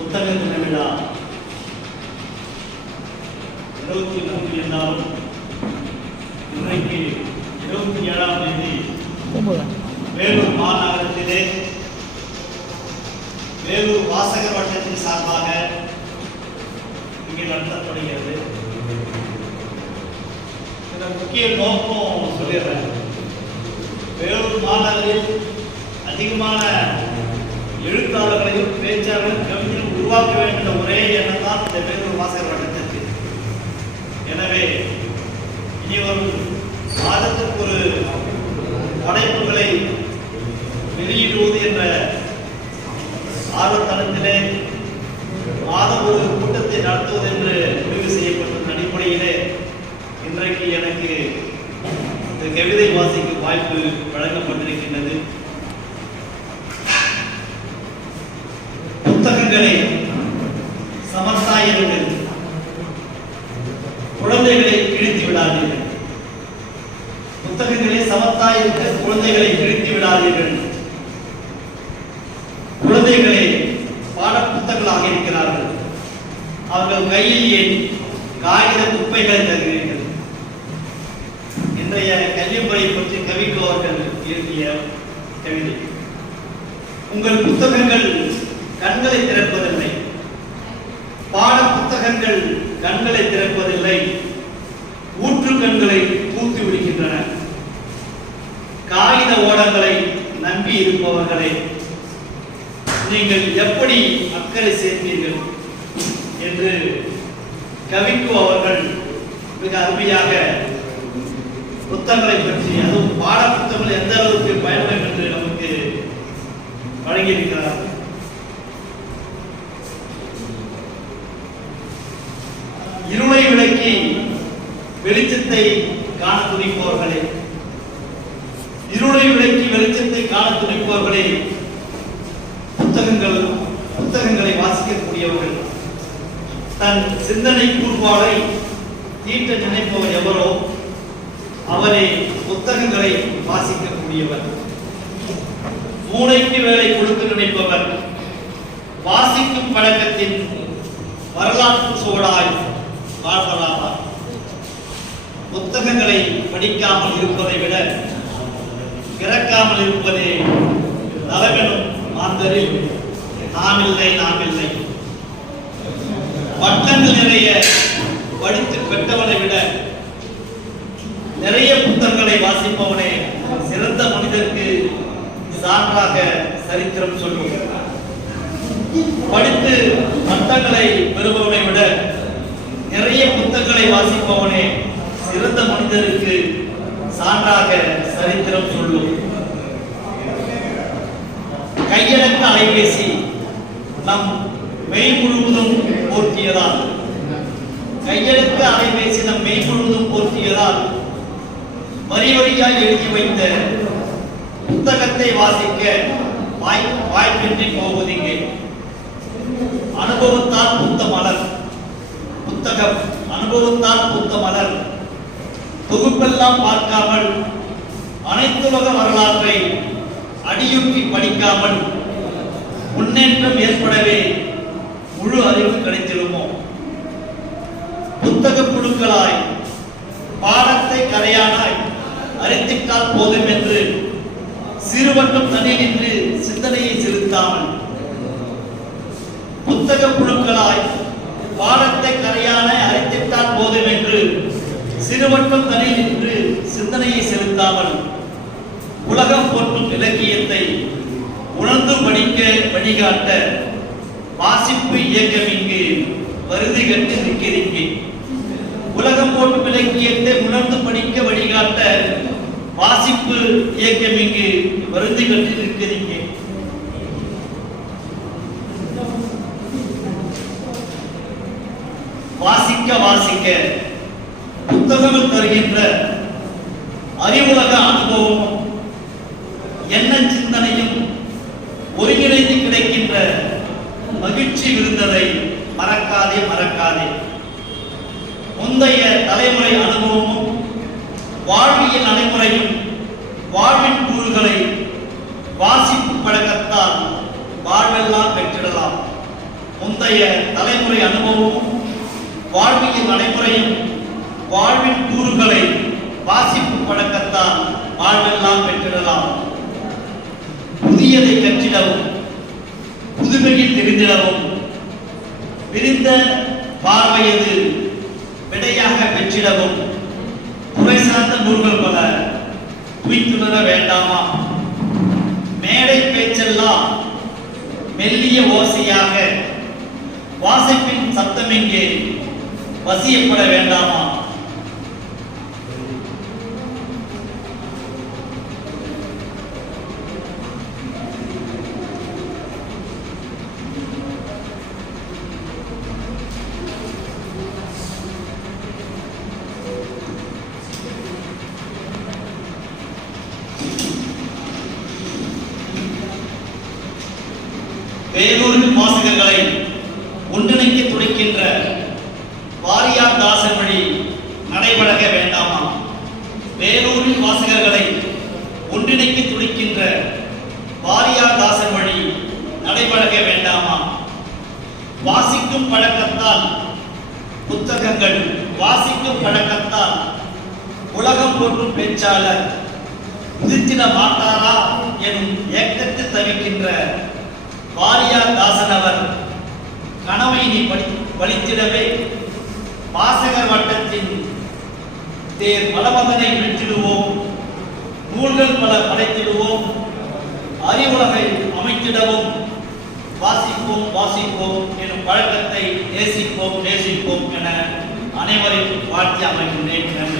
புத்தக தின விழா 23 என்றாலும் இன்றைக்கு 27ஆம் தேதி வேலூர் மாநகரத்திலே வேலூர் வாசகர் வட்டத்தின் சார்பாக இங்கே நடத்தப்படுகிறது. இந்த முக்கிய நோக்கம் சொல்லிடுறேன். வேலூர் மாநகரில் அதிகமான எழுத்தாளர்களையும் பேச்சாளர்கள் கவிஞர்கள் உருவாக்க வேண்டும் என்ற ஒரே எண்ணம் தான் இந்த வேலூர் வாசகர் வட்டத்திற்கு. எனவே இனி வரும் மாதத்திற்கு ஒரு படைப்புகளை வெளியிடுவது என்ற ஆர்வத்தளத்திலே மாதம் ஒரு கூட்டத்தை நடத்துவது என்று முடிவு செய்யப்பட்ட அடிப்படையிலே இன்றைக்கு எனக்கு இந்த கவிதை வாசிக்கும் வாய்ப்பு வழங்கப்பட்டிருக்கின்றது. புத்தகங்களை சமத்தாயிருங்கள், குழந்தைகளை கிழித்து விடாதீர்கள். புத்தகங்களை சமத்தாயிருங்கள், குழந்தைகளை கிழித்து விடாதீர்கள். குழந்தைகளை பாட புத்தகங்களாக இருக்கிறார்கள். அவர்கள் கையில் ஏன் காகித குப்பைகளை தருகிறீர்கள்? இன்றைய கல்வி முறை பற்றி கவிக்கோ அவர்கள் எழுதிய கவிதை. உங்கள் புத்தகங்கள் கண்களை திறப்பதில்லை, பாட புத்தகங்கள் கண்களை திறப்பதில்லை, ஊற்று கண்களை பூத்து விடுகின்றன. காகித ஓடங்களை நம்பி இருப்பவர்களை நீங்கள் எப்படி அக்கறை சேர்ப்பீர்கள் என்று கவிக்கோ அவர்கள் மிக அருமையாக புத்தகங்களை பற்றி, அதுவும் பாட புத்தகங்கள் எந்த அளவுக்கு பயன்படும் என்று நமக்கு வழங்கியிருக்கிறார். இருளை விளக்கி வெளிச்சத்தை காண துடிப்பவர்களே, இருளை விளக்கி வெளிச்சத்தை காண துடிப்பவர்களே, புத்தகங்களை வாசிக்கக்கூடியவர்கள். தன் சிந்தனை கூர்வாளை தீட்ட நினைப்பவர் எவரோ அவரை புத்தகங்களை வாசிக்கக்கூடியவர். மூளைக்கு வேலை கொடுக்க நினைப்பவர் வாசிக்கும் பழக்கத்தின் வரலாற்று சோடாய் வாழ்வதாவார். புத்தகங்களை படிக்காமல் இருப்பதை விட பிறக்காமல் இருப்பதே நலவெனும் மாந்தரில் நாமில்லை. வட்டங்கள் நிறைய படித்து பெற்றவனை விட நிறைய புத்தகங்களை வாசிப்பவனே சிறந்த மனிதருக்கு சான்றாக சரித்திரம் சொல்லும். படித்து பட்டங்களை பெறுபவனை விட நிறைய புத்தகங்களை வாசிப்பவனே சிறந்த மனிதருக்கு சான்றாக சரித்திரம் சொல்லும். கையடக்க அலைபேசி நம் மெய் முழுவதும் போர்த்தியதால், கையெழுத்து அலைபேசி நம் மெய் முழுவதும் போர்த்தியதால் வரி வரியாய் எழுதி வைத்த புத்தகத்தை வாசிக்க வாய்ப்பின்றி போவதிங்கே. அனுபவத்தால் பூத்த மலர் புத்தகம், அனுபவத்தால் பூத்த மலர். தொகுப்பெல்லாம் பார்க்காமல் அனைத்துலக வரலாற்றை அடியுற்றி படிக்காமல் முன்னேற்றம் ஏற்படவே முழு அறிவு கிடைத்திடுமோ? புத்தக புழுக்களாய் பாடத்தை கரையானாய் அறிந்திட்டால் போதும் என்று சிறுவட்டம் தனியில் நின்று சிந்தனையை செலுத்தாமல், புத்தக புழுக்களாய் பாடத்தை கரையானாய் அறிந்திட்டால் போதும் என்று சிறுவட்டம் தனியில் நின்று சிந்தனையை செலுத்தாமல் உலகம் போற்றும் இலக்கியத்தை உணர்ந்து படிக்க வழிகாட்ட வாசிப்பு இயக்கம் இங்கு வருதி கட்டு நிற்கிறீங்க. உலகம் போற்றும் இலக்கியத்தை உணர்ந்து படிக்க வழிகாட்ட வாசிப்பு இயக்கம் இங்கு வருதி கட்டு நிற்கிறீங்க. வாசிக்க வாசிக்க புத்தகங்கள் தருகின்ற அறிவுலக அனுபவமும் என்ன சிந்தனையும் ஒருங்கிணைந்து கிடைக்கின்ற மகிழ்ச்சி விருந்ததை மறக்காதே. முந்தைய தலைமுறை அனுபவமும் வாழ்வியல் நடைமுறையும் வாழ்வின் கூறுகளை வாசிப்பு பழக்கத்தால் வாழ்வெல்லாம் பெற்றிடலாம். முந்தைய தலைமுறை அனுபவமும் வாழ்வியல் நடைமுறையும் வாழ்வின் கூறுகளை வாசிப்பு பழக்கத்தால் வாழ்வெல்லாம் பெற்றிடலாம். புதியதை கற்றிடவும் புதுமையில் தெரிந்திடவும் விரிந்த பார்வையது விடையாக பெற்றிடவும் துறை சார்ந்த நூல்கள் பல துய்த்துணர வேண்டாமா? மேடை பேச்செல்லாம் மெல்லிய ஓசையாக வாசிப்பின் சப்தம் இங்கே வசியப்பட வேண்டாமா? வேலூரில் வாசகர்களை ஒன்றிணைக்க துடிக்கின்ற வாரியார் தாசன் வழி நடைபழக வேண்டாமா? வேலூரில் வாசகர்களை ஒன்றிணைக்க துடிக்கின்ற வாரியார் தாசன் வழி நடைபழக வேண்டாமா? வாசிக்கும் பழக்கத்தால் புத்தகங்கள் வாசிக்கும் பழக்கத்தால் உலகம் போற்றும் பேச்சாளர் உதிர்த்திட மாட்டாரா எனும் ஏக்கத்தில் தவிக்கின்ற வாரியார் தாசன் அவர் கனவை நீ பலித்திடவே வாசகர் வட்டத்தின் தேர் மலமதனை வெற்றிடுவோம், நூல்கள் பல படைத்திடுவோம், அறிவுலகை அமைத்திடவும் வாசிப்போம் வாசிப்போம் எனும் பழக்கத்தை நேசிப்போம் நேசிப்போம் என அனைவரையும் வாழ்த்தி அமைகின்றேன். நன்றி.